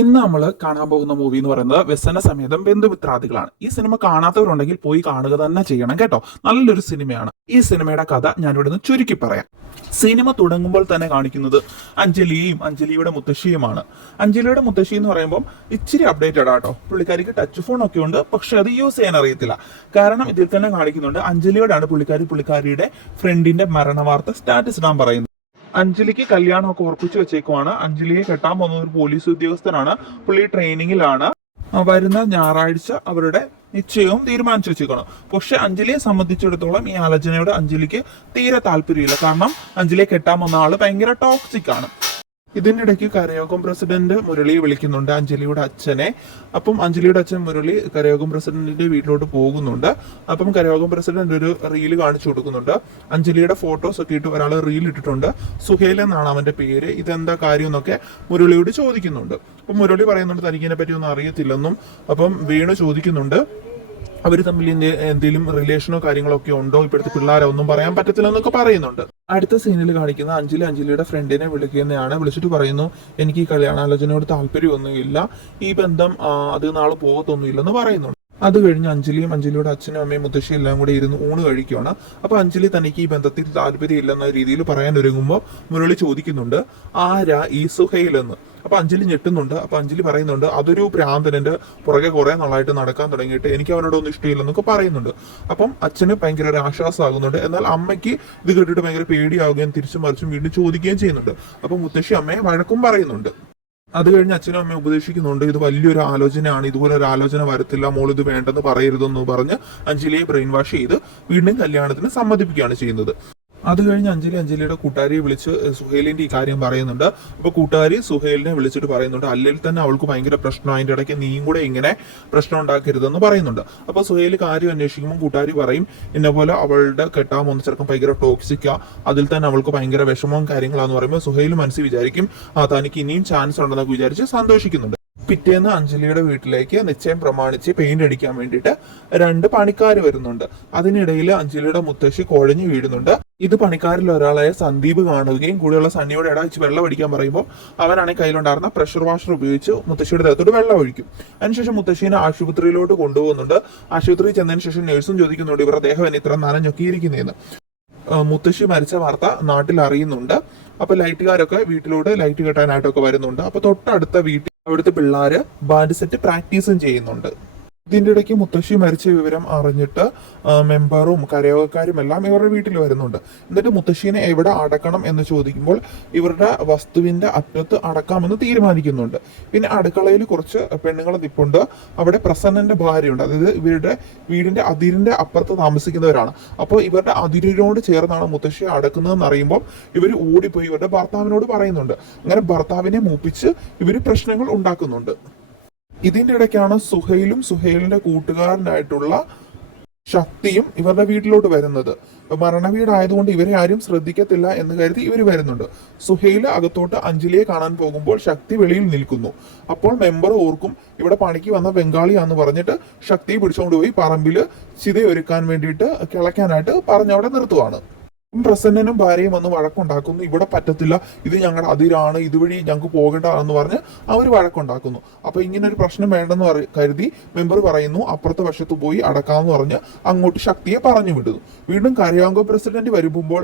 ഇന്ന് നമ്മൾ കാണാൻ പോകുന്ന മൂവി എന്ന് പറയുന്നത് വ്യസന സമേതം ബന്ധുമിത്രാദികളാണ്. ഈ സിനിമ കാണാത്തവരുണ്ടെങ്കിൽ പോയി കാണുക തന്നെ ചെയ്യണം കേട്ടോ. നല്ലൊരു സിനിമയാണ്. ഈ സിനിമയുടെ കഥ ഞാനിവിടെ നിന്ന് ചുരുക്കി പറയാം. സിനിമ തുടങ്ങുമ്പോൾ തന്നെ കാണിക്കുന്നത് അഞ്ജലിയും അഞ്ജലിയുടെ മുത്തശ്ശിയുമാണ്. അഞ്ജലിയുടെ മുത്തശ്ശി എന്ന് പറയുമ്പോൾ ഇച്ചിരി അപ്ഡേറ്റഡ് ആട്ടോ. പുള്ളിക്കാരിക്ക് ടച്ച് ഫോൺ ഒക്കെ ഉണ്ട്, പക്ഷെ അത് യൂസ് ചെയ്യാൻ അറിയത്തില്ല. കാരണം ഇതിൽ തന്നെ കാണിക്കുന്നുണ്ട് അഞ്ജലിയോടാണ് പുള്ളിക്കാരിയുടെ ഫ്രണ്ടിന്റെ മരണവാർത്ത സ്റ്റാറ്റസ് ഇടാൻ പറയുന്നത്. അഞ്ജലിക്ക് കല്യാണമൊക്കെ ഉറപ്പിച്ചു വെച്ചേക്കുവാണ്. അഞ്ജലിയെ കെട്ടാൻ പോകുന്ന ഒരു പോലീസ് ഉദ്യോഗസ്ഥനാണ്. പുള്ളി ട്രെയിനിങ്ങിലാണ്. വരുന്ന ഞായറാഴ്ച അവരുടെ നിശ്ചയവും തീരുമാനിച്ചു വെച്ചേക്കണം. പക്ഷെ അഞ്ജലിയെ സംബന്ധിച്ചിടത്തോളം ഈ ആലോചനയോട് അഞ്ജലിക്ക് തീരെ താല്പര്യമില്ല. കാരണം അഞ്ജലിയെ കെട്ടാൻ വന്ന ആള് ഭയങ്കര ടോക്സിക് ആണ്. ഇതിൻ്റെ ഇടയ്ക്ക് കരയോഗം പ്രസിഡന്റ് മുരളി വിളിക്കുന്നുണ്ട് അഞ്ജലിയുടെ അച്ഛനെ. അപ്പം അഞ്ജലിയുടെ അച്ഛൻ മുരളി കരയോഗം പ്രസിഡന്റിന്റെ വീട്ടിലോട്ട് പോകുന്നുണ്ട്. അപ്പം കരയോഗം പ്രസിഡന്റ് ഒരു റീല് കാണിച്ചു കൊടുക്കുന്നുണ്ട്. അഞ്ജലിയുടെ ഫോട്ടോസ് ഒക്കെ ഇട്ട് ഒരാൾ റീൽ ഇട്ടിട്ടുണ്ട്. സുഹേൽ എന്നാണ് അവന്റെ പേര്. ഇതെന്താ കാര്യം എന്നൊക്കെ മുരളിയോട് ചോദിക്കുന്നുണ്ട്. അപ്പം മുരളി പറയുന്നുണ്ട് തനിക്കിനെ പറ്റി ഒന്നും അറിയത്തില്ലെന്നും. അപ്പം വേണു ചോദിക്കുന്നുണ്ട് അവർ തമ്മിൽ എന്തെങ്കിലും റിലേഷനോ കാര്യങ്ങളോ ഒക്കെ ഉണ്ടോ, ഇപ്പോഴത്തെ പിള്ളേരെ ഒന്നും പറയാൻ പറ്റത്തില്ല എന്നൊക്കെ പറയുന്നുണ്ട്. അടുത്ത സീനിൽ കാണിക്കുന്ന അഞ്ജലിയുടെ ഫ്രണ്ടിനെ വിളിക്കുന്നതാണ്. വിളിച്ചിട്ട് പറയുന്നു എനിക്ക് ഈ കല്യാണാലോചനയോട് താല്പര്യമൊന്നുമില്ല, ഈ ബന്ധം അത് നാളെ പോകത്തൊന്നുമില്ലെന്ന് പറയുന്നുണ്ട്. അത് കഴിഞ്ഞ് അഞ്ജലിയുടെ അച്ഛനും അമ്മയും മുത്തശ്ശി എല്ലാം കൂടെ ഇരുന്ന് ഊണ് കഴിക്കുകയാണ്. അപ്പൊ അഞ്ജലി തനിക്ക് ഈ ബന്ധത്തിൽ താല്പര്യമില്ലെന്ന രീതിയിൽ പറയാൻ ഒരുങ്ങുമ്പോൾ മുരളി ചോദിക്കുന്നുണ്ട് ആരാ ഈ സുഹൈൽ എന്ന്. അപ്പൊ അഞ്ജലി ഞെട്ടുന്നുണ്ട്. അപ്പൊ അഞ്ജലി പറയുന്നുണ്ട് അതൊരു ഭ്രാന്തന്റെ പുറകെ കുറെ നാളായിട്ട് നടക്കാൻ തുടങ്ങിയിട്ട് എനിക്ക് അവനോടൊന്നും ഇഷ്ടമില്ലെന്നൊക്കെ പറയുന്നുണ്ട്. അപ്പം അച്ഛന് ഭയങ്കര ഒരു ആശ്വാസമാകുന്നുണ്ട്. എന്നാൽ അമ്മയ്ക്ക് ഇത് കേട്ടിട്ട് ഭയങ്കര പേടിയാവുകയും തിരിച്ചും മറിച്ചും വീണ്ടും ചോദിക്കുകയും ചെയ്യുന്നുണ്ട്. അപ്പൊ മുത്തശ്ശി അമ്മയെ വഴക്കും പറയുന്നുണ്ട്. അത് കഴിഞ്ഞ് അച്ഛനും അമ്മയും ഉപദേശിക്കുന്നുണ്ട് ഇത് വലിയൊരു ആലോചനയാണ്, ഇതുപോലെ ഒരു ആലോചന വരത്തില്ല, മോൾ ഇത് വേണ്ടെന്ന് പറയരുതെന്ന് പറഞ്ഞ് അഞ്ജലിയെ ബ്രെയിൻ വാഷ് ചെയ്ത് വീണ്ടും കല്യാണത്തിന് സമ്മതിപ്പിക്കുകയാണ് ചെയ്യുന്നത്. അത് കഴിഞ്ഞ് അഞ്ജലിയുടെ കൂട്ടുകാരിയെ വിളിച്ച് സുഹേലിന്റെ ഈ കാര്യം പറയുന്നുണ്ട്. അപ്പൊ കൂട്ടുകാരി സുഹേലിനെ വിളിച്ചിട്ട് പറയുന്നുണ്ട് അല്ലെങ്കിൽ തന്നെ അവൾക്ക് ഭയങ്കര പ്രശ്നം, അതിന്റെ ഇടയ്ക്ക് നീയും കൂടെ ഇങ്ങനെ പ്രശ്നം ഉണ്ടാക്കരുതെന്ന് പറയുന്നുണ്ട്. അപ്പൊ സുഹേൽ കാര്യം അന്വേഷിക്കുമ്പോൾ കൂട്ടുകാരി പറയും ഇന്ന പോലെ അവളുടെ കെട്ടാൻ വന്ന ചെറുക്കം ഭയങ്കര ടോക്സിക്കാ, അതിൽ തന്നെ അവൾക്ക് ഭയങ്കര വിഷമവും കാര്യങ്ങളാന്ന് പറയുമ്പോൾ സുഹേൽ മനസ്സിൽ വിചാരിക്കും തനിക്ക് ഇനിയും ചാൻസ് ഉണ്ടെന്നൊക്കെ വിചാരിച്ച് സന്തോഷിക്കുന്നുണ്ട്. പിറ്റേന്ന് അഞ്ജലിയുടെ വീട്ടിലേക്ക് നിശ്ചയം പ്രമാണിച്ച് പെയിന്റ് അടിക്കാൻ വേണ്ടിയിട്ട് 2 പണിക്കാർ വരുന്നുണ്ട്. അതിനിടയിൽ അഞ്ജലിയുടെ മുത്തശ്ശി കുഴഞ്ഞു വീഴുന്നുണ്ട്. ഇത് പണിക്കാരിൽ ഒരാളായ സന്ദീപ് കാണുകയും കൂടെയുള്ള സണ്ണിയോട് ഇടച്ച് വെള്ളം അടിക്കാൻ പറയുമ്പോൾ അവനാണെങ്കിൽ കയ്യിലുണ്ടായിരുന്ന പ്രഷർ വാഷർ ഉപയോഗിച്ച് മുത്തശ്ശിയുടെ ദേഹത്തോട് വെള്ളം ഒഴിക്കും. അതിനുശേഷം മുത്തശ്ശീനെ ആശുപത്രിയിലോട്ട് കൊണ്ടുപോകുന്നുണ്ട്. ആശുപത്രിയിൽ ചെന്നതിന് ശേഷം നഴ്സും ചോദിക്കുന്നുണ്ട് ഇവരുടെ ദേഹം ഇത്ര നനഞ്ഞൊക്കിയിരിക്കുന്നതെന്ന്. മുത്തശ്ശി മരിച്ച വാർത്ത നാട്ടിൽ അറിയുന്നുണ്ട്. അപ്പൊ ലൈറ്റുകാരൊക്കെ വീട്ടിലോട്ട് ലൈറ്റ് കെട്ടാനായിട്ടൊക്കെ വരുന്നുണ്ട്. അപ്പൊ തൊട്ടടുത്ത വീട്ടിൽ അവിടുത്തെ പിള്ളേര് ബാൻഡ് സെറ്റ് പ്രാക്ടീസും ചെയ്യുന്നുണ്ട്. ഇതിന്റെ ഇടയ്ക്ക് മുത്തശ്ശി മരിച്ച വിവരം അറിഞ്ഞിട്ട് മെമ്പറും കരയോഗക്കാരും എല്ലാം ഇവരുടെ വീട്ടിൽ വരുന്നുണ്ട്. എന്നിട്ട് മുത്തശ്ശീനെ എവിടെ അടക്കണം എന്ന് ചോദിക്കുമ്പോൾ ഇവരുടെ വസ്തുവിന്റെ അറ്റത്ത് അടക്കാമെന്ന് തീരുമാനിക്കുന്നുണ്ട്. പിന്നെ അടുക്കളയിൽ കുറച്ച് പെണ്ണുങ്ങൾ നിപ്പുണ്ട്. അവിടെ പ്രസന്നന്റെ ഭാര്യയുണ്ട്. അതായത് ഇവരുടെ വീടിന്റെ അതിരിന്റെ അപ്പുറത്ത് താമസിക്കുന്നവരാണ്. അപ്പോൾ ഇവരുടെ അതിരിനോട് ചേർന്നാണ് മുത്തശ്ശിയെ അടക്കുന്നതെന്ന് അറിയുമ്പോൾ ഇവർ ഓടിപ്പോയി ഇവരുടെ ഭർത്താവിനോട് പറയുന്നുണ്ട്. അങ്ങനെ ഭർത്താവിനെ മൂപ്പിച്ച് ഇവർ പ്രശ്നങ്ങൾ ഉണ്ടാക്കുന്നുണ്ട്. ഇതിന്റെ ഇടയ്ക്കാണ് സുഹൈലും സുഹൈലിന്റെ കൂട്ടുകാരനായിട്ടുള്ള ശക്തിയും ഇവരുടെ വീട്ടിലോട്ട് വരുന്നത്. മരണവീടായതുകൊണ്ട് ഇവരെ ആരും ശ്രദ്ധിക്കത്തില്ല എന്ന് കരുതി ഇവർ വരുന്നുണ്ട്. സുഹൈല് അകത്തോട്ട് അഞ്ജലിയെ കാണാൻ പോകുമ്പോൾ ശക്തി വെളിയിൽ നിൽക്കുന്നു. അപ്പോൾ മെമ്പർ ഓർക്കും ഇവിടെ പണിക്ക് വന്ന ബംഗാളിയാന്ന് പറഞ്ഞിട്ട് ശക്തിയെ പിടിച്ചുകൊണ്ട് പോയി പറമ്പിൽ ചിതയൊരുക്കാൻ വേണ്ടിയിട്ട് കിളയ്ക്കാനായിട്ട് പറഞ്ഞവിടെ നിർത്തുവാണ്. പ്രസന്നനും ഭാര്യയും വന്ന് വഴക്കുണ്ടാക്കുന്നു. ഇവിടെ പറ്റത്തില്ല, ഇത് ഞങ്ങളുടെ അതിരാണ്, ഇതുവഴി ഞങ്ങൾക്ക് പോകേണ്ടതാണെന്ന് പറഞ്ഞ് അവർ വഴക്കുണ്ടാക്കുന്നു. അപ്പൊ ഇങ്ങനെ ഒരു പ്രശ്നം വേണ്ടെന്ന് കരുതി മെമ്പർ പറയുന്നു അപ്പുറത്തെ വശത്ത് പോയി അടക്കാമെന്ന് പറഞ്ഞ് അങ്ങോട്ട് ശക്തിയെ പറഞ്ഞു വിടുന്നു. വീണ്ടും കരയോഗ പ്രസിഡന്റ് വരുമ്പോൾ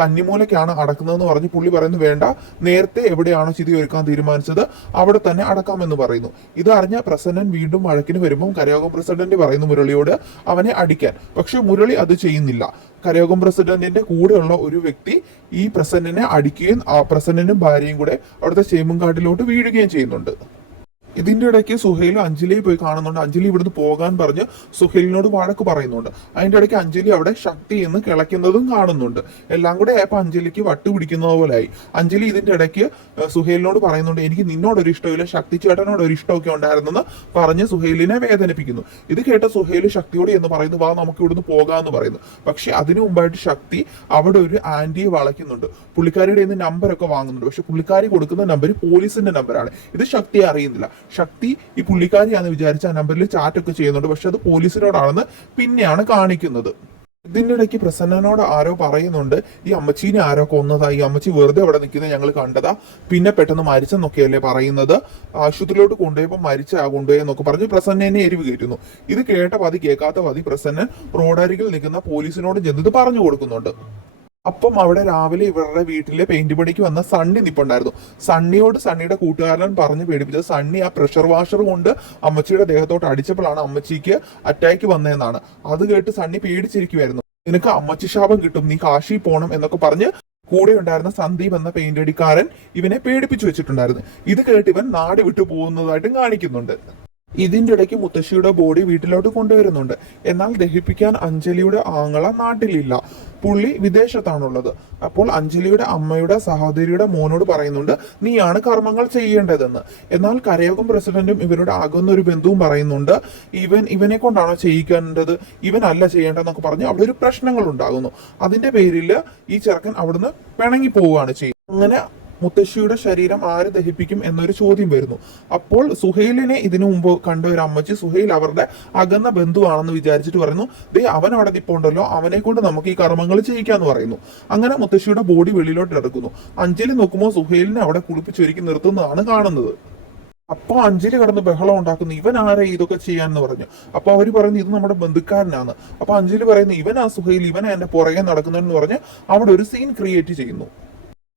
കന്നിമൂലയ്ക്കാണ് അടക്കുന്നതെന്ന് പറഞ്ഞ് പുള്ളി പറയുന്നു വേണ്ട, നേരത്തെ എവിടെയാണോ ചിതി ഒരുക്കാൻ തീരുമാനിച്ചത് അവിടെ തന്നെ അടക്കാമെന്ന് പറയുന്നു. ഇത് അറിഞ്ഞ പ്രസന്നൻ വീണ്ടും വഴക്കിന് വരുമ്പോൾ കരയോഗം പ്രസിഡന്റ് പറയുന്നു മുരളിയോട് അവനെ അടിക്കാൻ. പക്ഷെ മുരളി അത് ചെയ്യുന്നില്ല. കരയോഗം പ്രസിഡന്റിന്റെ കൂടെയുള്ള ഒരു വ്യക്തി ഈ പ്രസന്നനെ അടിക്കുകയും ആ പ്രസന്നനും ഭാര്യയും കൂടെ അവിടുത്തെ ചേമ്പുംകാട്ടിലോട്ട് വീഴുകയും ചെയ്യുന്നുണ്ട്. ഇതിന്റെ ഇടയ്ക്ക് സുഹൈൽ അഞ്ജലിയെ പോയി കാണുന്നുണ്ട്. അഞ്ജലി ഇവിടുന്ന് പോകാൻ പറഞ്ഞ് സുഹൈലിനോട് വഴക്ക് പറയുന്നുണ്ട്. അതിന്റെ ഇടയ്ക്ക് അഞ്ജലി അവിടെ ശക്തി എന്ന് കിളയ്ക്കുന്നതും കാണുന്നുണ്ട്. എല്ലാം കൂടെ ആയപ്പോൾ അഞ്ജലിക്ക് വട്ടുപിടിക്കുന്നത് പോലെയായി. അഞ്ജലി ഇതിന്റെ ഇടയ്ക്ക് സുഹൈലിനോട് പറയുന്നുണ്ട് എനിക്ക് നിന്നോടൊരു ഇഷ്ടമില്ല, ശക്തി ചേട്ടനോട് ഒരു ഇഷ്ടമൊക്കെ ഉണ്ടായിരുന്നെന്ന് പറഞ്ഞ് സുഹൈലിനെ വേദനിപ്പിക്കുന്നു. ഇത് കേട്ട സുഹൈൽ ശക്തിയോട് എന്ന് പറയുന്നു വാ നമുക്ക് ഇവിടുന്ന് പോകാമെന്ന് പറയുന്നു. പക്ഷെ അതിനു മുമ്പായിട്ട് ശക്തി അവിടെ ഒരു ആന്റിയെ വളയ്ക്കുന്നുണ്ട്. പുള്ളിക്കാരിയുടെ നമ്പരൊക്കെ വാങ്ങുന്നുണ്ട്. പക്ഷെ പുള്ളിക്കാരി കൊടുക്കുന്ന നമ്പർ പോലീസിന്റെ നമ്പറാണ്. ഇത് ശക്തിയെ അറിയുന്നില്ല. ശക്തി ഈ പുള്ളിക്കാരിയാണെന്ന് വിചാരിച്ച് ആ നമ്പറിൽ ചാറ്റൊക്കെ ചെയ്യുന്നുണ്ട്. പക്ഷെ അത് പോലീസിനോടാണെന്ന് പിന്നെയാണ് കാണിക്കുന്നത്. ഇതിന്റെ ഇടയ്ക്ക് പ്രസന്നനോട് ആരോ പറയുന്നുണ്ട്, ഈ അമ്മച്ചീനെ ആരോ കൊന്നതാ, ഈ അമ്മച്ചി വെറുതെ അവിടെ നിൽക്കുന്നത് ഞങ്ങൾ കണ്ടതാ, പിന്നെ പെട്ടെന്ന് മരിച്ചെന്നൊക്കെയല്ലേ പറയുന്നത്, ആശുപത്രിയിലോട്ട് കൊണ്ടുപോയപ്പോൾ കൊണ്ടുപോയി എന്നൊക്കെ പറഞ്ഞ് പ്രസന്നനെ എരിവ് കയറ്റുന്നു. ഇത് കേട്ട പതി കേൾക്കാത്ത പതി പ്രസന്നൻ റോഡരികിൽ നിൽക്കുന്ന പോലീസിനോട് ചെന്നത് പറഞ്ഞു കൊടുക്കുന്നുണ്ട്. അപ്പം അവിടെ രാവിലെ ഇവരുടെ വീട്ടിലെ പെയിന്റ് പണിക്ക് വന്ന സണ്ണി നിപ്പുണ്ടായിരുന്നു. സണ്ണിയോട് സണ്ണിയുടെ കൂട്ടുകാരൻ പറഞ്ഞ് പേടിപ്പിച്ചത് സണ്ണി ആ പ്രഷർ വാഷർ കൊണ്ട് അമ്മച്ചിയുടെ ദേഹത്തോട്ട് അടിച്ചപ്പോഴാണ് അമ്മച്ചിക്ക് അറ്റാക്ക് വന്നതെന്നാണ്. അത് കേട്ട് സണ്ണി പേടിച്ചിരിക്കുമായിരുന്നു. നിനക്ക് അമ്മച്ചി ശാപം കിട്ടും, നീ കാശി പോണം എന്നൊക്കെ പറഞ്ഞ് കൂടെ ഉണ്ടായിരുന്ന സന്ദീപ് എന്ന പെയിന്റ് അടിക്കാരൻ ഇവനെ പേടിപ്പിച്ചു വെച്ചിട്ടുണ്ടായിരുന്നു. ഇത് കേട്ട് ഇവൻ നാട് വിട്ടു പോകുന്നതായിട്ടും കാണിക്കുന്നുണ്ട്. ഇതിന്റെ ഇടയ്ക്ക് മുത്തശ്ശിയുടെ ബോഡി വീട്ടിലോട്ട് കൊണ്ടുവരുന്നുണ്ട്. എന്നാൽ ദഹിപ്പിക്കാൻ അഞ്ജലിയുടെ ആങ്ങള നാട്ടിലില്ല, പുള്ളി വിദേശത്താണുള്ളത്. അപ്പോൾ അഞ്ജലിയുടെ അമ്മയുടെ സഹോദരിയുടെ മോനോട് പറയുന്നുണ്ട്, നീയാണ് കർമ്മങ്ങൾ ചെയ്യേണ്ടതെന്ന്. എന്നാൽ കരയോഗം പ്രസിഡന്റും ഇവരുടെ ആകുന്ന ഒരു ബന്ധുവും പറയുന്നുണ്ട്, ഇവനെ കൊണ്ടാണോ ചെയ്യിക്കേണ്ടത്, ഇവനല്ല ചെയ്യേണ്ടതെന്നൊക്കെ പറഞ്ഞ് അവിടെ ഒരു പ്രശ്നങ്ങൾ ഉണ്ടാകുന്നു. അതിന്റെ പേരിൽ ഈ ചെറുക്കൻ അവിടുന്ന് പിണങ്ങി പോവുകയാണ് ചെയ്യുന്നത്. അങ്ങനെ മുത്തശ്ശിയുടെ ശരീരം ആര് ദഹിപ്പിക്കും എന്നൊരു ചോദ്യം വരുന്നു. അപ്പോൾ സുഹൈലിനെ ഇതിനു മുമ്പ് കണ്ട ഒരു അമ്മച്ചി സുഹൈൽ അവരുടെ അകന്ന ബന്ധുവാണെന്ന് വിചാരിച്ചിട്ട് പറയുന്നു, ദേ അവൻ അവിടെ നിപ്പുണ്ടല്ലോ, അവനെ കൊണ്ട് നമുക്ക് ഈ കർമ്മങ്ങൾ ചെയ്യിക്കാന്ന് പറയുന്നു. അങ്ങനെ മുത്തശ്ശിയുടെ ബോഡി വെളിയിലോട്ട് എടുക്കുന്നു. അഞ്ജലി നോക്കുമ്പോൾ സുഹൈലിനെ അവിടെ കുളിപ്പിച്ചൊരുക്കി നിർത്തുന്നതാണ് കാണുന്നത്. അപ്പൊ അഞ്ജലി കടന്ന് ബഹളം ഉണ്ടാക്കുന്നു, ഇവൻ ആരെ ഇതൊക്കെ ചെയ്യാന്ന് പറഞ്ഞു. അപ്പൊ അവര് പറയുന്നു, ഇത് നമ്മുടെ ബന്ധുക്കാരനാണ്. അപ്പൊ അഞ്ജലി പറയുന്നു, ഇവനാ സുഹൈൽ, ഇവനാ എന്റെ പുറകെ നടക്കുന്നതെന്ന് പറഞ്ഞ് അവിടെ ഒരു സീൻ ക്രിയേറ്റ് ചെയ്യുന്നു.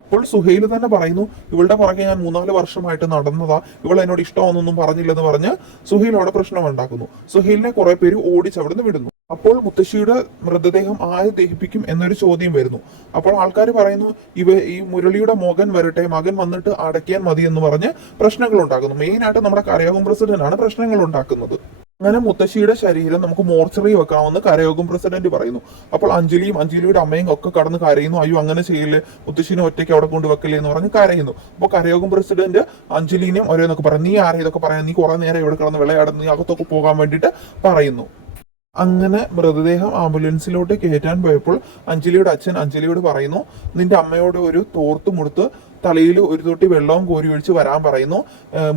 അപ്പോൾ സുഹൈൽ തന്നെ പറയുന്നു, ഇവളുടെ പുറകെ ഞാൻ 3-4 വർഷമായിട്ട് നടന്നതാ, ഇവൾ എന്നോട് ഇഷ്ടമാണെന്നൊന്നും പറഞ്ഞില്ലെന്ന് പറഞ്ഞ് സുഹൈൽ അവിടെ പ്രശ്നം ഉണ്ടാക്കുന്നു. സുഹൈലിനെ കുറെ പേര് ഓടിച്ചവിടുന്ന് വിടുന്നു. അപ്പോൾ മുത്തശ്ശിയുടെ മൃതദേഹം ആര് ദഹിപ്പിക്കും എന്നൊരു ചോദ്യം വരുന്നു. അപ്പോൾ ആൾക്കാർ പറയുന്നു, ഈ മുരളിയുടെ മകൻ വരട്ടെ, മകൻ വന്നിട്ട് അടയ്ക്കാൻ മതി എന്ന് പറഞ്ഞ് പ്രശ്നങ്ങൾ ഉണ്ടാക്കുന്നു. മെയിനായിട്ട് നമ്മുടെ കരയോഗം പ്രസിഡന്റ് ആണ് പ്രശ്നങ്ങൾ ഉണ്ടാക്കുന്നത്. അങ്ങനെ മുത്തശ്ശിയുടെ ശരീരം നമുക്ക് മോർച്ചറി വെക്കാമെന്ന് കരയോഗം പ്രസിഡന്റ് പറയുന്നു. അപ്പോൾ അഞ്ജലിയുടെ അമ്മയും ഒക്കെ കടന്ന് കരയുന്നു, അയ്യോ അങ്ങനെ ചെയ്യില്ലേ, മുത്തശ്ശിനെ ഒറ്റയ്ക്ക് അവിടെ കൊണ്ട് വെക്കല്ലേ എന്ന് പറഞ്ഞ് കരയുന്നു. അപ്പോൾ കരയോഗം പ്രസിഡന്റ് അഞ്ജലിനെയും ഓരോന്നൊക്കെ പറയും, നീ ആരെ ഇതൊക്കെ പറയാൻ, നീ കുറെ നേരം ഇവിടെ കിടന്ന് വിളയാടുന്നു, നീ അകത്തൊക്കെ പോകാൻ വേണ്ടിയിട്ട് പറയുന്നു. അങ്ങനെ മൃതദേഹം ആംബുലൻസിലോട്ട് കയറ്റാൻ പോയപ്പോൾ അഞ്ജലിയുടെ അച്ഛൻ അഞ്ജലിയോട് പറയുന്നു, നിന്റെ അമ്മയോട് ഒരു തോർത്ത് മുടുത്ത് തലയിൽ ഒരു തൊട്ടി വെള്ളവും കോരി ഒഴിച്ച് വരാൻ പറയുന്നു.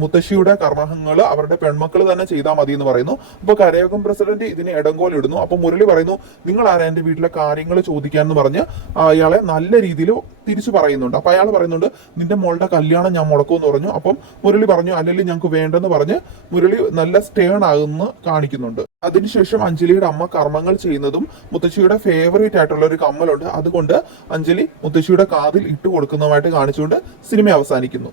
മുത്തശ്ശിയുടെ കർമ്മങ്ങൾ അവരുടെ പെൺമക്കൾ തന്നെ ചെയ്താൽ മതി എന്ന് പറയുന്നു. അപ്പൊ കരയോഗം പ്രസിഡന്റ് ഇതിന് ഇടങ്കോലിടുന്നു. അപ്പൊ മുരളി പറയുന്നു, നിങ്ങൾ ആരാ എന്റെ വീട്ടിലെ കാര്യങ്ങൾ ചോദിക്കാന്ന് പറഞ്ഞ് അയാളെ നല്ല രീതിയിൽ തിരിച്ചു പറയുന്നുണ്ട്. അപ്പൊ അയാൾ പറയുന്നുണ്ട്, നിന്റെ മോളുടെ കല്യാണം ഞാൻ മുടക്കുമെന്ന് പറഞ്ഞു. അപ്പം മുരളി പറഞ്ഞു, അല്ലെങ്കിൽ ഞങ്ങൾക്ക് വേണ്ടെന്ന് പറഞ്ഞ് മുരളി നല്ല സ്റ്റേൺ ആകുന്ന കാണിക്കുന്നുണ്ട്. അതിനുശേഷം അഞ്ജലിയുടെ അമ്മ കർമ്മങ്ങൾ ചെയ്യുന്നതും മുത്തശ്ശിയുടെ ഫേവറേറ്റ് ആയിട്ടുള്ള ഒരു കമ്മലുണ്ട്, അതുകൊണ്ട് അഞ്ജലി മുത്തശ്ശിയുടെ കാതിൽ ഇട്ട് കൊടുക്കുന്നതുമായിട്ട് കാണിച്ചുകൊണ്ട് സിനിമ അവസാനിക്കുന്നു.